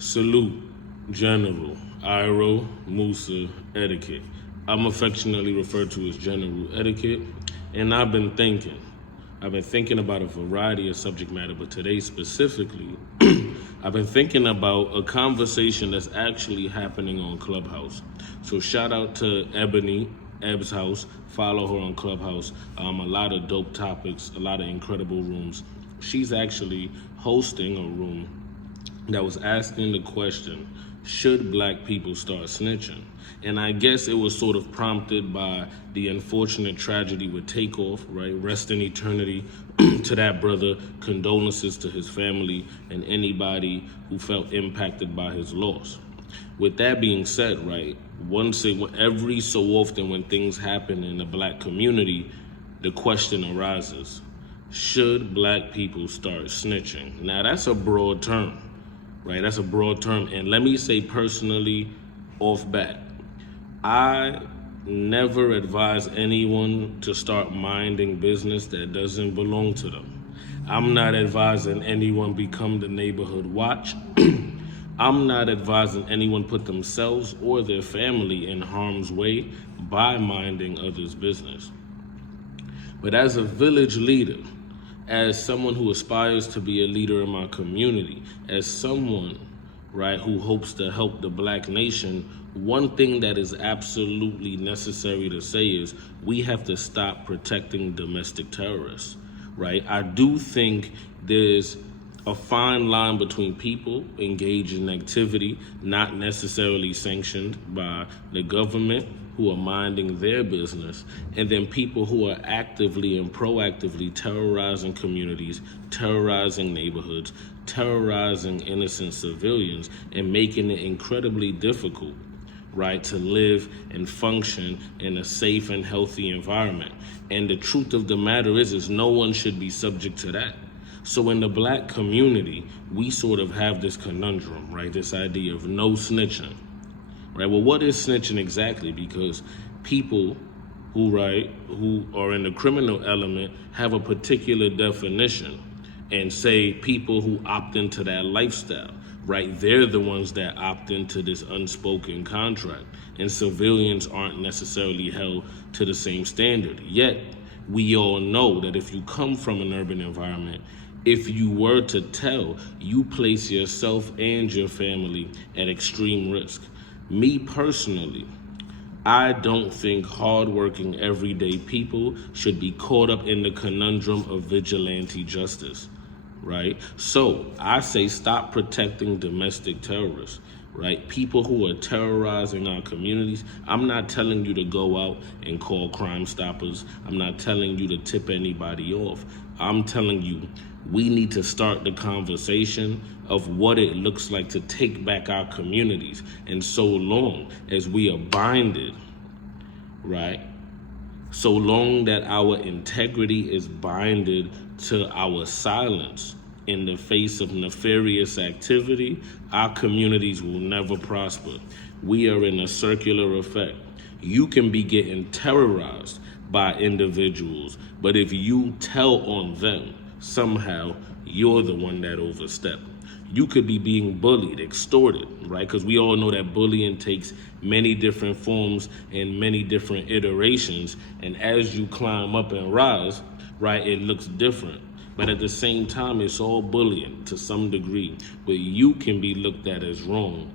Salute, General, Iro, Musa, Etiquette. I'm affectionately referred to as General Etiquette, and I've been thinking about a variety of subject matter, but today specifically, I've been thinking about a conversation that's actually happening on Clubhouse. So shout out to Ebony, Eb's house. Follow her on Clubhouse. A lot of dope topics, a lot of incredible rooms. She's actually hosting a room that was asking the question, should black people start snitching? And I guess it was sort of prompted by the unfortunate tragedy with Takeoff, right? Rest in eternity to that brother. Condolences to his family and anybody who felt impacted by his loss. With that being said, right, every so often when things happen in the black community, the question arises, should black people start snitching? Now that's a broad term. Right, that's a broad term. And let me say personally, off bat, I never advise anyone to start minding business that doesn't belong to them. I'm not advising anyone become the neighborhood watch. I'm not advising anyone put themselves or their family in harm's way by minding others' business. But as a village leader, as someone who aspires to be a leader in my community, as someone, right, who hopes to help the black nation, one thing that is absolutely necessary to say is we have to stop protecting domestic terrorists, right? I do think there's a fine line between people engaged in activity not necessarily sanctioned by the government who are minding their business, and then people who are actively and proactively terrorizing communities, terrorizing neighborhoods, terrorizing innocent civilians, and making it incredibly difficult, right, to live and function in a safe and healthy environment. And the truth of the matter is no one should be subject to that. So in the black community, we sort of have this conundrum, right? This idea of no snitching, right? Well, what is snitching exactly? Because people who are in the criminal element have a particular definition and say people who opt into that lifestyle, right? They're the ones that opt into this unspoken contract, and civilians aren't necessarily held to the same standard. Yet, we all know that if you come from an urban environment, if you were to tell, you place yourself and your family at extreme risk. Me personally, I don't think hardworking everyday people should be caught up in the conundrum of vigilante justice, right? So I say stop protecting domestic terrorists, right? People who are terrorizing our communities. I'm not telling you to go out and call Crime Stoppers. I'm not telling you to tip anybody off. I'm telling you, we need to start the conversation of what it looks like to take back our communities. And so long as we are binded, right? So long that our integrity is binded to our silence in the face of nefarious activity, our communities will never prosper. We are in a circular effect. You can be getting terrorized by individuals, but if you tell on them, somehow you're the one that overstepped. You could be being bullied, extorted, right? Because we all know that bullying takes many different forms and many different iterations. And as you climb up and rise, right, it looks different. But at the same time, it's all bullying to some degree. But you can be looked at as wrong,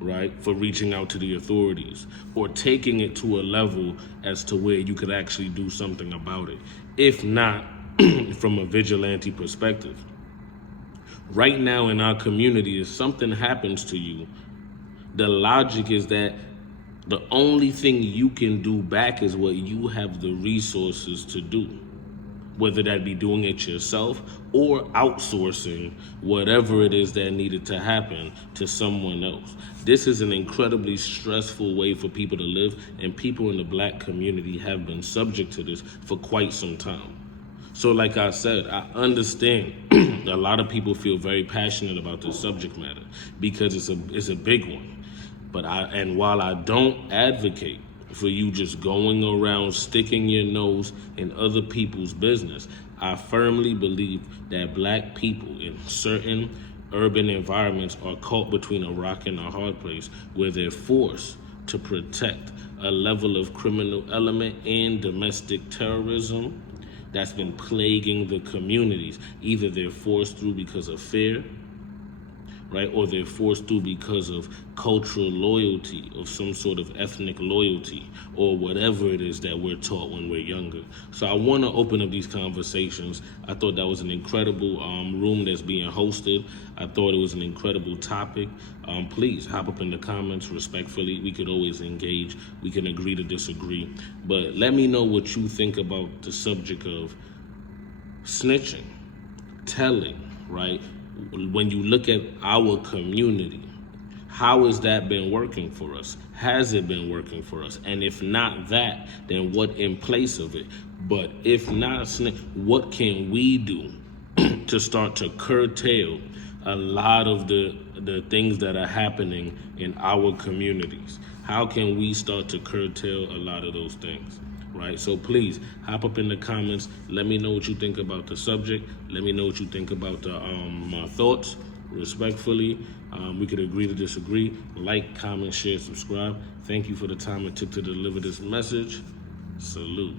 right, for reaching out to the authorities or taking it to a level as to where you could actually do something about it. If not, from a vigilante perspective. Right now in our community, if something happens to you, the logic is that the only thing you can do back is what you have the resources to do, whether that be doing it yourself or outsourcing whatever it is that needed to happen to someone else. This is an incredibly stressful way for people to live, and people in the black community have been subject to this for quite some time. So like I said, I understand a lot of people feel very passionate about this subject matter because it's a big one. But while I don't advocate for you just going around sticking your nose in other people's business, I firmly believe that black people in certain urban environments are caught between a rock and a hard place where they're forced to protect a level of criminal element and domestic terrorism that's been plaguing the communities. Either they're forced through because of fear, right? Or they're forced through because of cultural loyalty, of some sort of ethnic loyalty, or whatever it is that we're taught when we're younger. So I want to open up these conversations. I thought that was an incredible room that's being hosted. I thought it was an incredible topic. Please hop up in the comments respectfully. We could always engage. We can agree to disagree. But let me know what you think about the subject of snitching, telling, right? When you look at our community, how has that been working for us? Has it been working for us? And if not that, then what in place of it? But if not, what can we do to start to curtail a lot of the things that are happening in our communities? How can we start to curtail a lot of those things? Right, so please hop up in the comments. Let me know what you think about the subject. Let me know what you think about the my thoughts. Respectfully, we could agree to disagree. Like, comment, share, subscribe. Thank you for the time it took to deliver this message. Salute.